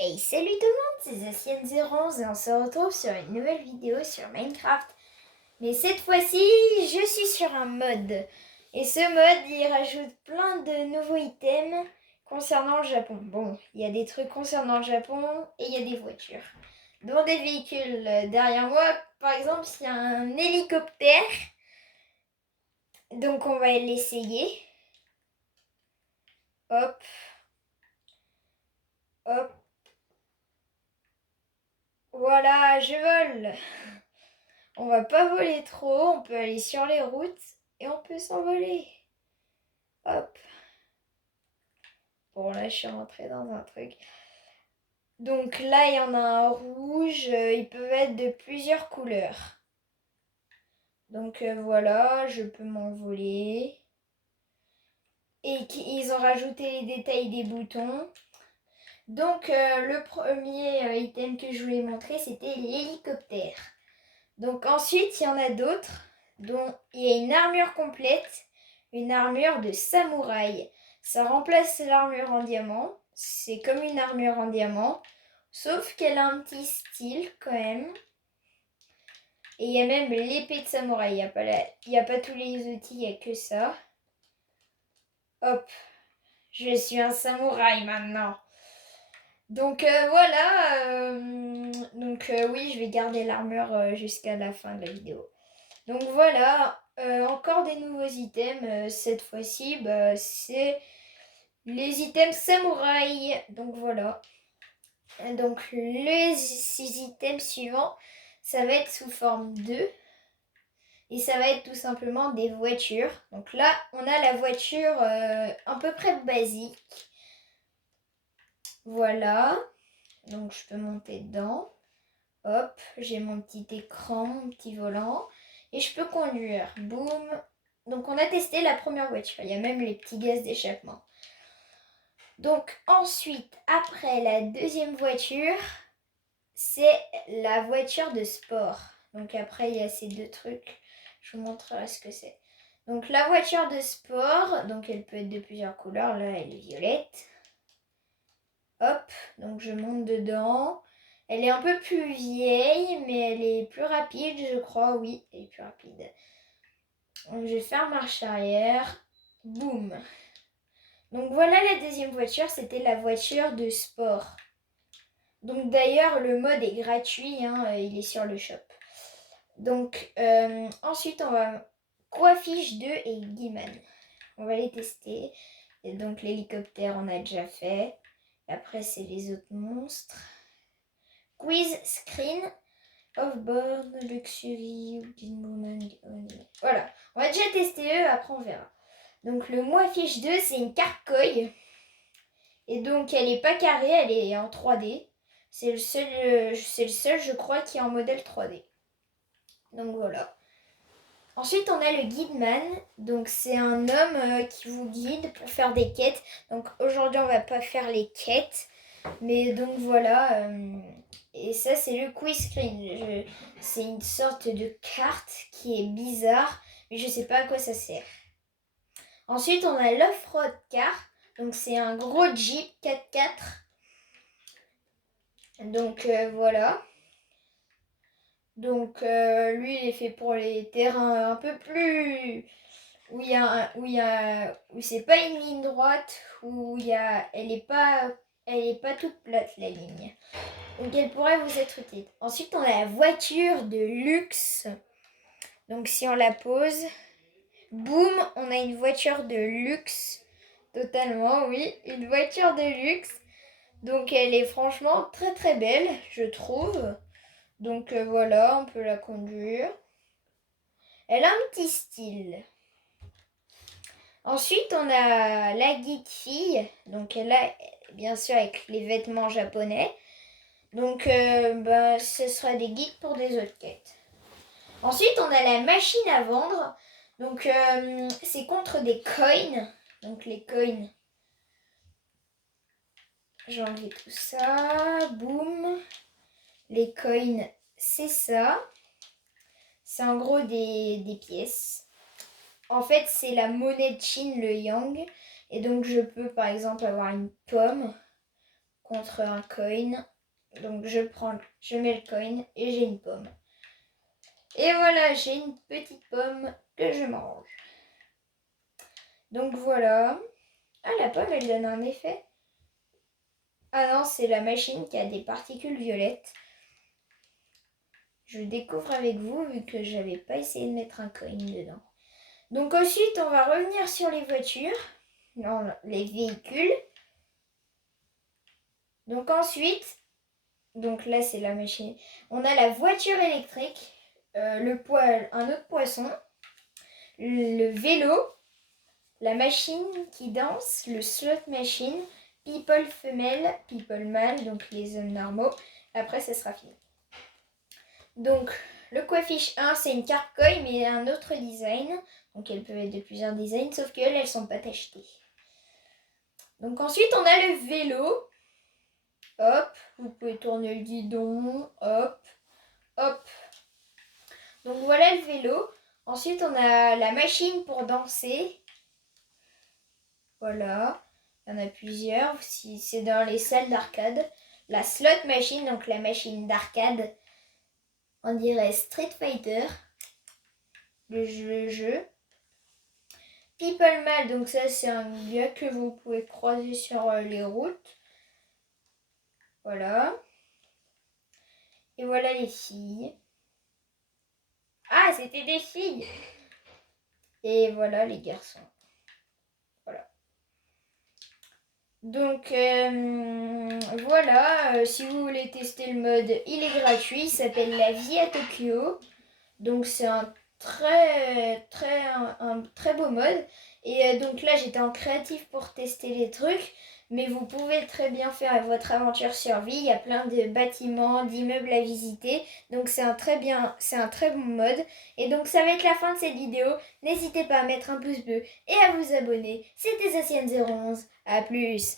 Hey, salut tout le monde, c'est Zacienne011 et on se retrouve sur une nouvelle vidéo sur Minecraft. Mais cette fois-ci, je suis sur un mode. Et ce mode, il rajoute plein de nouveaux items concernant le Japon. Bon, il y a des trucs concernant le Japon et il y a des voitures. Dont des véhicules. Derrière moi, par exemple, il y a un hélicoptère. Donc on va l'essayer. Hop. Hop. Voilà, je vole. On va pas voler trop, on peut aller sur les routes et on peut s'envoler. Hop. Bon, là, je suis rentrée dans un truc. Donc là, il y en a un rouge. Ils peuvent être de plusieurs couleurs. Donc voilà, je peux m'envoler. Et ils ont rajouté les détails des boutons. Donc le premier item que je voulais montrer, c'était l'hélicoptère. Donc ensuite, il y en a d'autres, dont il y a une armure complète, une armure de samouraï. Ça remplace l'armure en diamant. C'est comme une armure en diamant, sauf qu'elle a un petit style quand même. Et il y a même l'épée de samouraï. Il n'y a pas tous les outils, il n'y a que ça. Hop, je suis un samouraï maintenant. Donc voilà, oui, je vais garder l'armure jusqu'à la fin de la vidéo. Donc voilà, encore des nouveaux items. Cette fois-ci, c'est les items samouraï. Donc voilà. Donc les 6 items suivants, ça va être sous forme de. Et ça va être tout simplement des voitures. Donc là, on a la voiture à peu près basique. Voilà. Donc je peux monter dedans. Hop, j'ai mon petit écran, mon petit volant. Et je peux conduire. Boum. Donc on a testé la première voiture. Il y a même les petits gaz d'échappement. Donc ensuite, après la deuxième voiture, c'est la voiture de sport. Donc après, il y a ces deux trucs. Je vous montrerai ce que c'est. Donc la voiture de sport, donc elle peut être de plusieurs couleurs. Là, elle est violette. Hop, donc je monte dedans. Elle est un peu plus vieille, mais elle est plus rapide, je crois. Oui, elle est plus rapide. Donc je vais faire marche arrière. Boum. Donc voilà la deuxième voiture, c'était la voiture de sport. Donc d'ailleurs, le mode est gratuit, hein, il est sur le shop. Donc ensuite, on va Coiffiche 2 et Guiman. On va les tester. Et donc l'hélicoptère, on a déjà fait. Et après, c'est les autres monstres. Quiz Screen, Offboard, Luxury, Woman. Voilà, on va déjà tester eux, après on verra. Donc le Moifiche 2, c'est une carte Koi. Et donc elle n'est pas carrée, elle est en 3D. C'est le seul, je crois, qui est en modèle 3D. Donc voilà. Ensuite, on a le Guideman. Donc c'est un homme qui vous guide pour faire des quêtes. Donc aujourd'hui, on va pas faire les quêtes. Mais donc voilà. Et ça, c'est le quiz screen. C'est une sorte de carte qui est bizarre. Mais je sais pas à quoi ça sert. Ensuite, on a l'off-road car. Donc c'est un gros Jeep 4x4. Donc voilà. Donc lui, il est fait pour les terrains un peu plus où c'est pas une ligne droite, elle est pas toute plate la ligne. Donc elle pourrait vous être utile. Ensuite, on a la voiture de luxe. Donc si on la pose, boum, on a une voiture de luxe. Totalement, oui, une voiture de luxe. Donc elle est franchement très très belle, je trouve. Donc voilà, on peut la conduire. Elle a un petit style. Ensuite, on a la geek fille. Donc elle a, bien sûr, avec les vêtements japonais. Donc ce sera des guides pour des autres quêtes. Ensuite, on a la machine à vendre. Donc c'est contre des coins. Donc les coins. J'ai enlevé tout ça. Boum. Les coins, c'est ça. C'est en gros des pièces. En fait, c'est la monnaie de Chine, le yang. Et donc, je peux, par exemple, avoir une pomme contre un coin. Donc je mets le coin et j'ai une pomme. Et voilà, j'ai une petite pomme que je mange. Donc voilà. Ah, la pomme, elle donne un effet. Ah non, c'est la machine qui a des particules violettes. Je découvre avec vous vu que j'avais pas essayé de mettre un coin dedans. Donc ensuite, on va revenir sur les voitures. Non, les véhicules. Donc ensuite, donc là c'est la machine. On a la voiture électrique, un autre poisson, le vélo, la machine qui danse, le slot machine, people femelle, people mâle, donc les hommes normaux. Après, ça sera fini. Donc, le Quafish 1, c'est une carte coin, mais un autre design. Donc, elles peuvent être de plusieurs designs, sauf qu'elles, elles sont pas tachetées. Donc, ensuite, on a le vélo. Hop, vous pouvez tourner le guidon. Hop, hop. Donc, voilà le vélo. Ensuite, on a la machine pour danser. Voilà. Il y en a plusieurs. Si c'est dans les salles d'arcade. La slot machine, donc la machine d'arcade. On dirait Street Fighter. Le jeu. People Mal, donc ça c'est un gars que vous pouvez croiser sur les routes. Voilà. Et voilà les filles. Ah, c'était des filles. Et voilà les garçons. Voilà. Donc voilà, si vous voulez tester le mode, il est gratuit. Il s'appelle La Vie à Tokyo. Donc c'est un très beau mode. Et donc là j'étais en créatif pour tester les trucs. Mais vous pouvez très bien faire votre aventure survie. Il y a plein de bâtiments, d'immeubles à visiter. Donc c'est un très bon mode. Et donc ça va être la fin de cette vidéo. N'hésitez pas à mettre un pouce bleu et à vous abonner. C'était Zacian011. A plus.